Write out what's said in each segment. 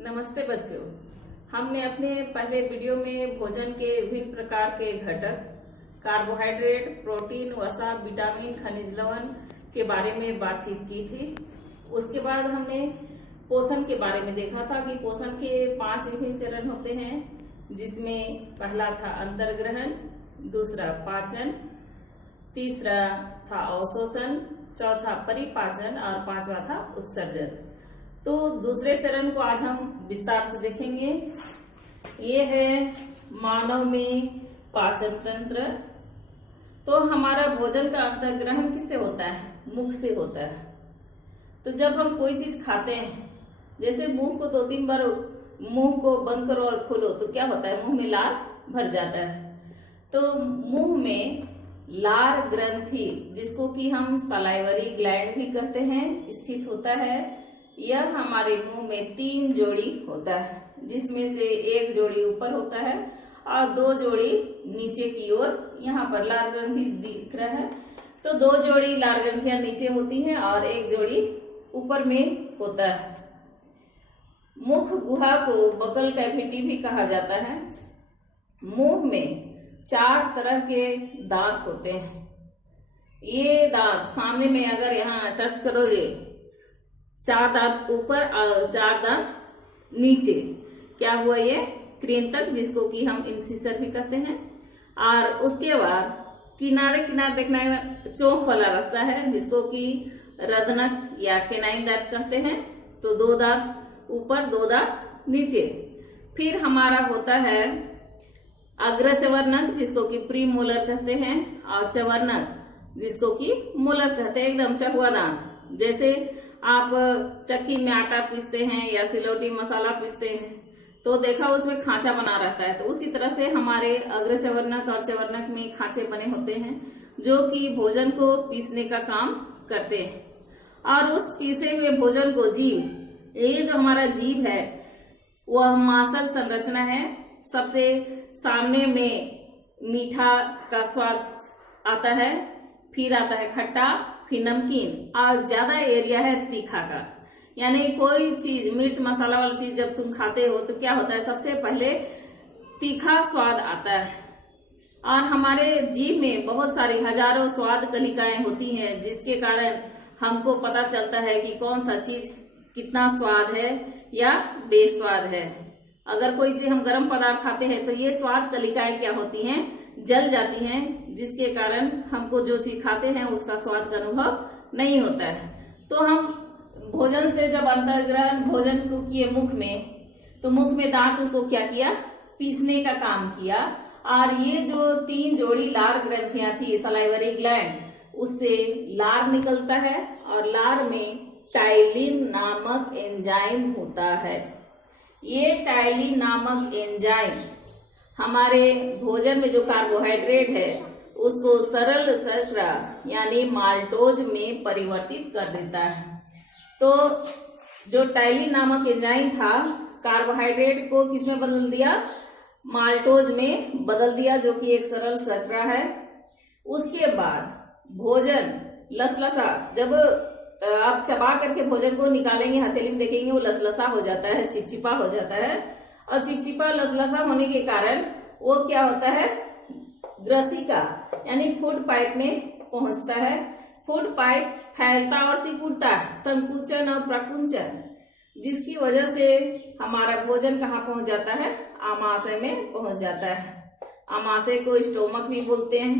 नमस्ते बच्चों। हमने अपने पहले वीडियो में भोजन के विभिन्न प्रकार के घटक कार्बोहाइड्रेट, प्रोटीन, वसा, विटामिन, खनिज लवण के बारे में बातचीत की थी। उसके बाद हमने पोषण के बारे में देखा था कि पोषण के 5 विभिन्न चरण होते हैं, जिसमें पहला था अंतर्ग्रहण, दूसरा पाचन, तीसरा था अवशोषण, चौथा परिपाचन और 5वां था उत्सर्जन। तो दूसरे चरण को आज हम विस्तार से देखेंगे। ये है मानव में पाचन तंत्र। तो हमारा भोजन का अंतर्ग्रहण किससे होता है? मुख से होता है। तो जब हम कोई चीज खाते हैं, जैसे मुंह को 2-3 बार मुंह को बंद करो और खोलो तो क्या होता है? मुंह में लार भर जाता है। तो मुंह में लार ग्रंथि, जिसको कि हम सलाइवरी ग्लैंड भी कहते हैं, स्थित होता है। यह हमारे मुंह में 3 जोड़ी होता है, जिसमें से एक जोड़ी ऊपर होता है और 2 जोड़ी नीचे की ओर। यहाँ पर लार ग्रंथि दिख रहा है, तो 2 जोड़ी लार ग्रंथियां नीचे होती हैं और एक जोड़ी ऊपर में होता है। मुख गुहा को बकल कैविटी भी कहा जाता है। मुंह में 4 तरह के दांत होते हैं। ये दांत सामने में अगर यहाँ टच करोगे, 4 दांत ऊपर और 4 दांत नीचे, क्या हुआ? ये कृंतक, जिसको कि हम इंसिसर भी कहते हैं। और उसके बाद किनारे किनारे देखना चोंच वाला रखता है, जिसको कि रदनक या केनाइन दांत कहते हैं। तो 2 दांत ऊपर, 2 दांत नीचे। फिर हमारा होता है अग्रचवर्णक, जिसको कि प्रीमोलर कहते हैं, और चवर्णक, जिसको कि मोलर कहते हैं। एकदम चहुआ दांत। जैसे आप चक्की में आटा पीसते हैं या सिलौटी मसाला पीसते हैं तो देखा उसमें खांचा बना रहता है। तो उसी तरह से हमारे अग्रचवर्णक और चवर्णक में खांचे बने होते हैं, जो कि भोजन को पीसने का काम करते हैं। और उस पीसे हुए भोजन को जीभ, ये जो हमारा जीभ है वह मांसल संरचना है। सबसे सामने में मीठा का स्वाद आता है, फिर आता है खट्टा, फिर नमकीन, और ज्यादा एरिया है तीखा का। यानी कोई चीज मिर्च मसाला वाली चीज जब तुम खाते हो तो क्या होता है? सबसे पहले तीखा स्वाद आता है। और हमारे जीभ में बहुत सारी हजारों स्वाद कलिकाएं होती हैं, जिसके कारण हमको पता चलता है कि कौन सा चीज कितना स्वाद है या बेस्वाद है। अगर कोई चीज हम गर्म पदार्थ खाते हैं तो ये स्वाद कलिकाएं क्या होती हैं? जल जाती हैं, जिसके कारण हमको जो चीज खाते हैं उसका स्वाद का अनुभव नहीं होता है। तो हम भोजन से जब अंतर्ग्रहण भोजन को किए मुख में, तो मुख में दांत उसको क्या किया? पीसने का काम किया। और ये जो 3 जोड़ी लार ग्रंथियां थी, सलाइवरी ग्लैंड, उससे लार निकलता है और लार में टाइलिन नामक एंजाइम होता है। ये टाइलिन नामक एंजाइम हमारे भोजन में जो कार्बोहाइड्रेट है उसको सरल शर्करा यानी माल्टोज में परिवर्तित कर देता है। तो जो टाइलिन नामक एंजाइम था, कार्बोहाइड्रेट को किसमें बदल दिया? माल्टोज में बदल दिया, जो कि एक सरल शर्करा है। उसके बाद भोजन लसलसा, जब आप चबा करके भोजन को निकालेंगे, हथेली में देखेंगे वो लसलसा हो जाता है, चिपचिपा हो जाता है। और चिपचिपा लसलसा होने के कारण वो क्या होता है? ग्रसिका यानी फूड पाइप में पहुंचता है। फूड पाइप फैलता और सिकुड़ता है, संकुचन और प्रकुंचन, जिसकी वजह से हमारा भोजन कहाँ पहुंच जाता है? आमाशय में पहुंच जाता है। आमाशय को स्टोमक भी बोलते हैं।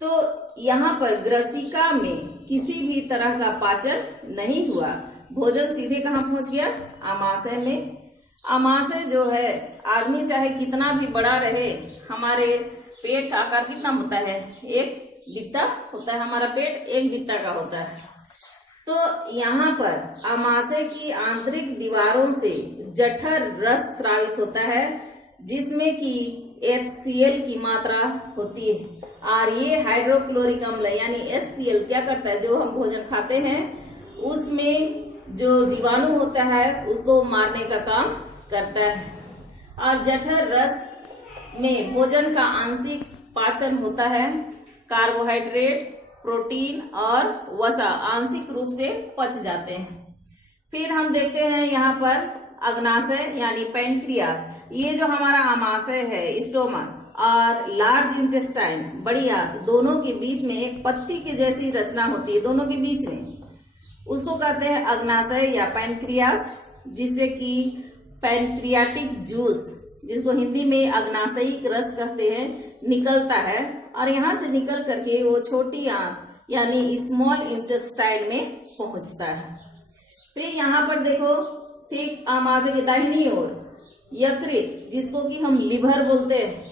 तो यहाँ पर ग्रसिका में किसी भी तरह का पाचन नहीं हुआ, भोजन सीधे कहाँ पहुंच गया? आमाशय में। आमाशय जो है, आदमी चाहे कितना भी बड़ा रहे, हमारे पेट का आकार कितना होता है? 1 बित्ता होता है। हमारा पेट 1 बित्ता का होता है। तो यहाँ पर आमाशय की आंतरिक दीवारों से जठर रस स्रावित होता है, जिसमें कि HCl की मात्रा होती है। और ये हाइड्रोक्लोरिक अम्ल यानी HCl क्या करता है? जो हम भोजन खाते हैं उसमें जो जीवाणु होता है उसको मारने का काम करता है। और जठर रस में भोजन का आंशिक पाचन होता है। कार्बोहाइड्रेट, प्रोटीन और वसा आंशिक रूप से पच जाते हैं। फिर हम देखते हैं यहाँ पर अग्नाशय यानी पैंक्रियास, ये जो हमारा आमाशय है स्टोमक और लार्ज इंटेस्टाइन बड़ी आंत, दोनों के बीच में एक पत्ती की जैसी रचना होती है, दोनों के बीच में, उसको कहते हैं अग्नाशय या पैंक्रियास, जिससे कि पैंक्रियाटिक जूस, जिसको हिंदी में अग्नाशयिक रस कहते हैं, निकलता है और यहाँ से निकल करके वो छोटी आंत यानी स्मॉल इंटेस्टाइन में पहुंचता है। फिर यहाँ पर देखो, ठीक आमाशय की दाहिनी ओर यकृत, जिसको कि हम लिवर बोलते हैं,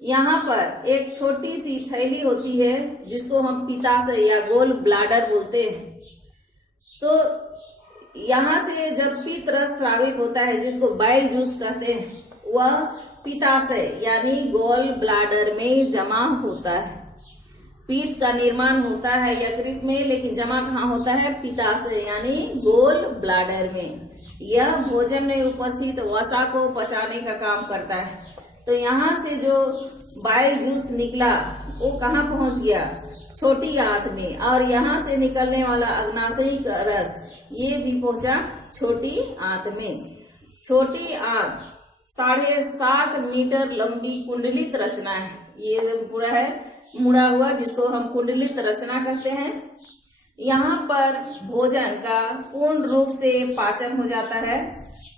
यहाँ पर एक छोटी सी थैली होती है जिसको हम पित्ताशय या गोल ब्लैडर बोलते हैं। तो यहाँ से जब पित्त रस स्रावित होता है, जिसको बाइल जूस कहते हैं, वह पित्ताशय यानी गोल ब्लैडर में जमा होता है। पित्त का निर्माण होता है यकृत में, लेकिन जमा कहाँ होता है? पित्ताशय यानी गोल ब्लैडर में। यह भोजन में उपस्थित वसा को पचाने का काम करता है। तो यहाँ से जो बाइल जूस निकला वो कहाँ पहुंच गया? छोटी आंत में। और यहाँ से निकलने वाला अग्नाशयिक रस ये भी पहुंचा छोटी आंत में। छोटी आंत 7.5 मीटर लंबी कुंडलित रचना है। ये जो पूरा है मुड़ा हुआ, जिसको हम कुंडलित रचना कहते हैं। यहाँ पर भोजन का पूर्ण रूप से पाचन हो जाता है।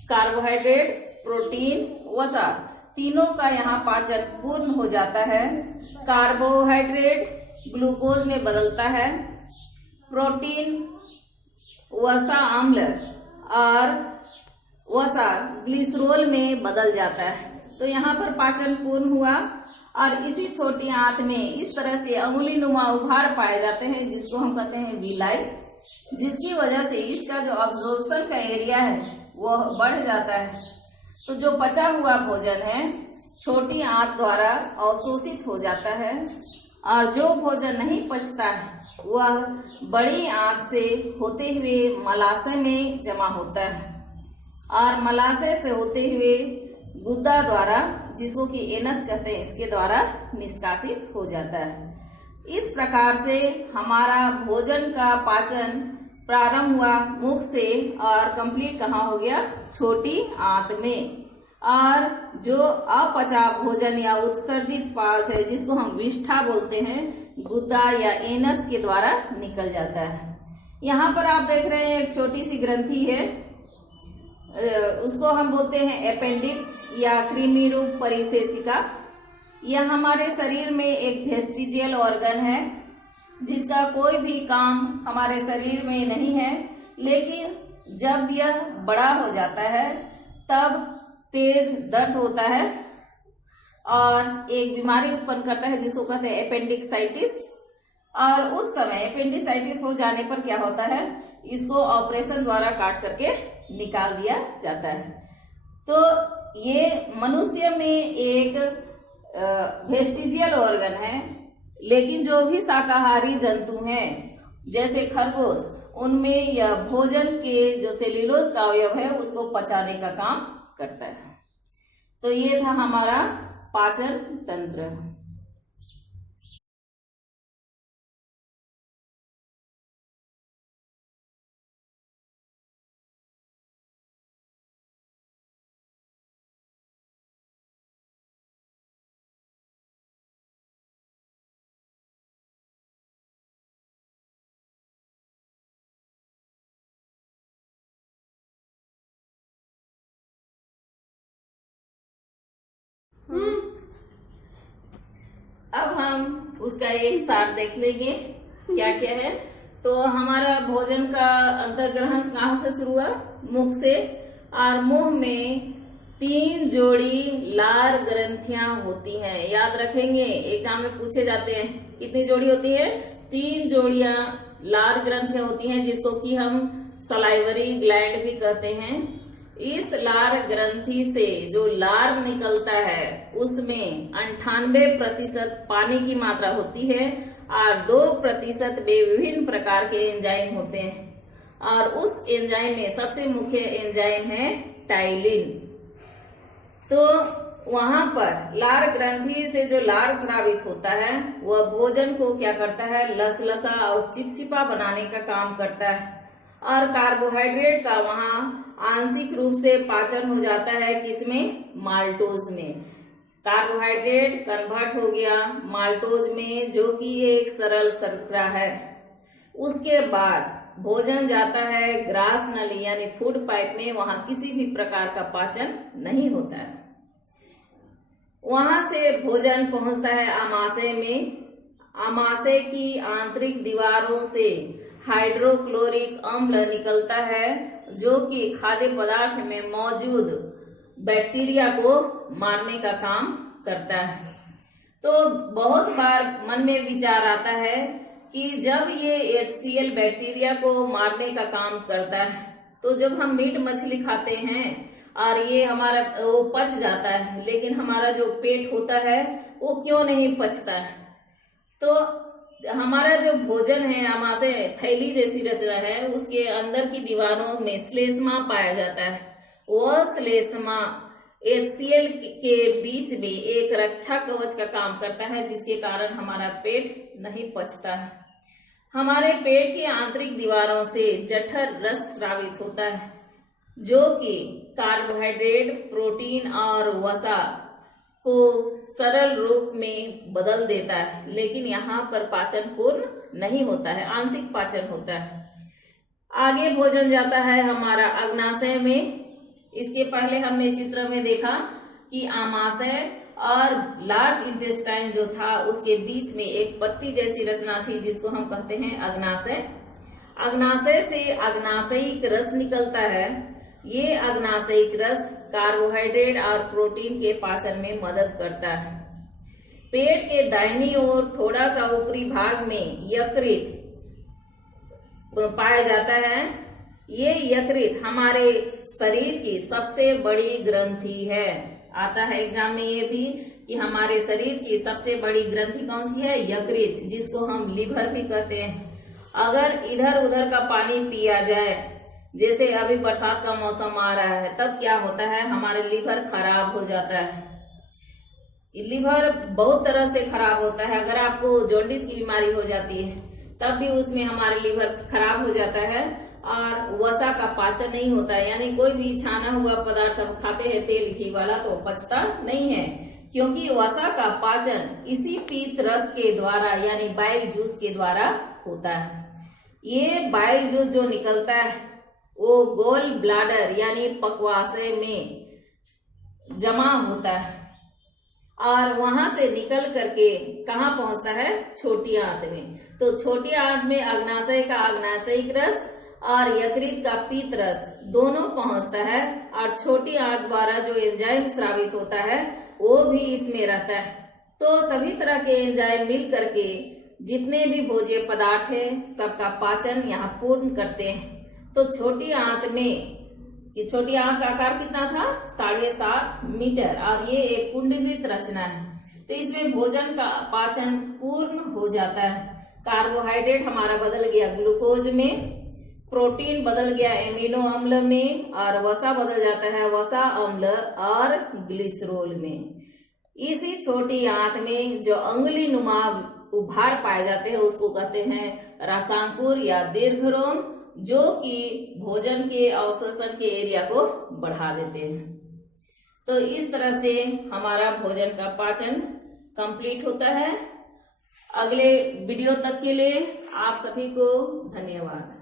कार्बोहाइड्रेट, प्रोटीन, वसा, तीनों का यहाँ पाचन पूर्ण हो जाता है। कार्बोहाइड्रेट ग्लूकोज में बदलता है, प्रोटीन वसा अम्ल और वसा ग्लिसरोल में बदल जाता है। तो यहाँ पर पाचन पूर्ण हुआ और इसी छोटी आंत में इस तरह से अंगुली नुमा उभार पाए जाते हैं, जिसको हम कहते हैं विलाई, जिसकी वजह से इसका जो अब्जॉर्प्शन का एरिया है वह बढ़ जाता है। तो जो पचा हुआ भोजन है छोटी आंत द्वारा अवशोषित हो जाता है और जो भोजन नहीं पचता है वह बड़ी आंत से होते हुए मलाशय में जमा होता है और मलाशय से होते हुए गुदा द्वारा, जिसको कि एनस कहते हैं, इसके द्वारा निष्कासित हो जाता है। इस प्रकार से हमारा भोजन का पाचन प्रारंभ हुआ मुख से और कंप्लीट कहाँ हो गया? छोटी आंत में। और जो अपचा भोजन या उत्सर्जित पास है, जिसको हम विष्ठा बोलते हैं, गुदा या एनस के द्वारा निकल जाता है। यहाँ पर आप देख रहे हैं एक छोटी सी ग्रंथि है, उसको हम बोलते हैं अपेंडिक्स या कृमि रूप परिशेषिका। यह हमारे शरीर में एक वेस्टिजियल ऑर्गन है, जिसका कोई भी काम हमारे शरीर में नहीं है, लेकिन जब यह बड़ा हो जाता है तब तेज दर्द होता है और एक बीमारी उत्पन्न करता है, जिसको कहते हैं अपेंडिक्साइटिस। और उस समय अपेंडिसाइटिस हो जाने पर क्या होता है? इसको ऑपरेशन द्वारा काट करके निकाल दिया जाता है। तो ये मनुष्य में एक वेस्टिजियल ऑर्गन है, लेकिन जो भी शाकाहारी जंतु हैं जैसे खरगोश, उनमें यह भोजन के जो सेल्यूलोज का अवयव है उसको पचाने का काम करता है। तो ये था हमारा पाचन तंत्र। अब हम उसका एक सार देख लेंगे क्या क्या है। तो हमारा भोजन का अंतर्ग्रहण कहाँ से शुरू हुआ? मुख से। और मुंह में 3 जोड़ी लार ग्रंथियां होती हैं। याद रखेंगे, एग्जाम में पूछे जाते हैं कितनी जोड़ी होती है? 3 जोड़ियां लार ग्रंथियां होती हैं, जिसको कि हम सलाइवरी ग्लैंड भी कहते हैं। इस लार ग्रंथि से जो लार निकलता है उसमें 98% पानी की मात्रा होती है और 2% में विभिन्न प्रकार के एंजाइम होते हैं। और उस एंजाइम में सबसे मुख्य एंजाइम है टाइलिन। तो वहां पर लार ग्रंथि से जो लार स्रावित होता है वह भोजन को क्या करता है? लसलसा और चिपचिपा बनाने का काम करता है। और कार्बोहाइड्रेट का वहां आंशिक रूप से पाचन हो जाता है किसमें, माल्टोज में। कार्बोहाइड्रेट कन्वर्ट हो गया माल्टोज में, जो कि एक सरल शर्करा है। उसके बाद भोजन जाता है ग्रास नली यानी फूड पाइप में, वहां किसी भी प्रकार का पाचन नहीं होता है। वहां से भोजन पहुंचता है आमाशय में। आमाशय की आंतरिक दीवारों से हाइड्रोक्लोरिक अम्ल निकलता है, जो कि खाद्य पदार्थ में मौजूद बैक्टीरिया को मारने का काम करता है। तो बहुत बार मन में विचार आता है कि जब ये HCl बैक्टीरिया को मारने का काम करता है, तो जब हम मीट मछली खाते हैं और ये हमारा वो पच जाता है, लेकिन हमारा जो पेट होता है वो क्यों नहीं पचता है? तो हमारा जो भोजन है, आमाशय थैली जैसी रचना है, उसके अंदर की दीवारों में श्लेष्मा पाया जाता है। वह श्लेष्मा HCl के बीच में एक रक्षा कवच का काम करता है, जिसके कारण हमारा पेट नहीं पचता है। हमारे पेट की आंतरिक दीवारों से जठर रस स्रावित होता है, जो कि कार्बोहाइड्रेट, प्रोटीन और वसा को सरल रूप में बदल देता है, लेकिन यहाँ पर पाचन पूर्ण नहीं होता है, आंशिक पाचन होता है। आगे भोजन जाता है हमारा अग्नाशय में। इसके पहले हमने चित्र में देखा कि आमाशय और लार्ज इंटेस्टाइन जो था उसके बीच में एक पत्ती जैसी रचना थी, जिसको हम कहते हैं अग्नाशय। अग्नाशय से अग्नाशयिक रस निकलता है। ये अग्नाशयिक रस कार्बोहाइड्रेट और प्रोटीन के पाचन में मदद करता है। पेट के दाहिनी ओर थोड़ा सा ऊपरी भाग में यकृत पाया जाता है। ये यकृत हमारे शरीर की सबसे बड़ी ग्रंथि है। आता है एग्जाम में ये भी कि हमारे शरीर की सबसे बड़ी ग्रंथि कौन सी है, यकृत, जिसको हम लीवर भी कहते हैं। अगर इधर उधर का पानी पिया जाए, जैसे अभी बरसात का मौसम आ रहा है, तब क्या होता है, हमारे लीवर खराब हो जाता है। लीवर बहुत तरह से खराब होता है। अगर आपको जॉन्डिस की बीमारी हो जाती है, तब भी उसमें हमारा लीवर खराब हो जाता है और वसा का पाचन नहीं होता है। यानी कोई भी छाना हुआ पदार्थ हम खाते हैं तेल घी वाला, तो पचता नहीं है, क्योंकि वसा का पाचन इसी पीत रस के द्वारा यानी बाइल जूस के द्वारा होता है। ये बाइल जूस जो निकलता है वो गोल ब्लाडर यानी पक्वाशय में जमा होता है और वहां से निकल करके कहाँ पहुंचता है, छोटी आंत में। तो छोटी आंत में अग्नाशय का अग्नाशयिक रस और यकृत का पीत रस दोनों पहुंचता है, और छोटी आंत द्वारा जो एंजाइम स्रावित होता है वो भी इसमें रहता है। तो सभी तरह के एंजाइम मिल करके जितने भी भोज्य पदार्थ है सबका पाचन यहाँ पूर्ण करते हैं। तो छोटी आंत में, कि छोटी आंत का आकार कितना था, 7.5 मीटर, और ये एक कुंडलित रचना है। तो इसमें भोजन का पाचन पूर्ण हो जाता है। कार्बोहाइड्रेट हमारा बदल गया ग्लूकोज में, प्रोटीन बदल गया एमिनो अम्ल में, और वसा बदल जाता है वसा अम्ल और ग्लिसरोल में। इसी छोटी आंत में जो अंगुली नुमा उभार पाए जाते हैं उसको कहते हैं रसांकुर या दीर्घरोम, जो कि भोजन के अवशोषण के एरिया को बढ़ा देते हैं। तो इस तरह से हमारा भोजन का पाचन कंप्लीट होता है। अगले वीडियो तक के लिए आप सभी को धन्यवाद।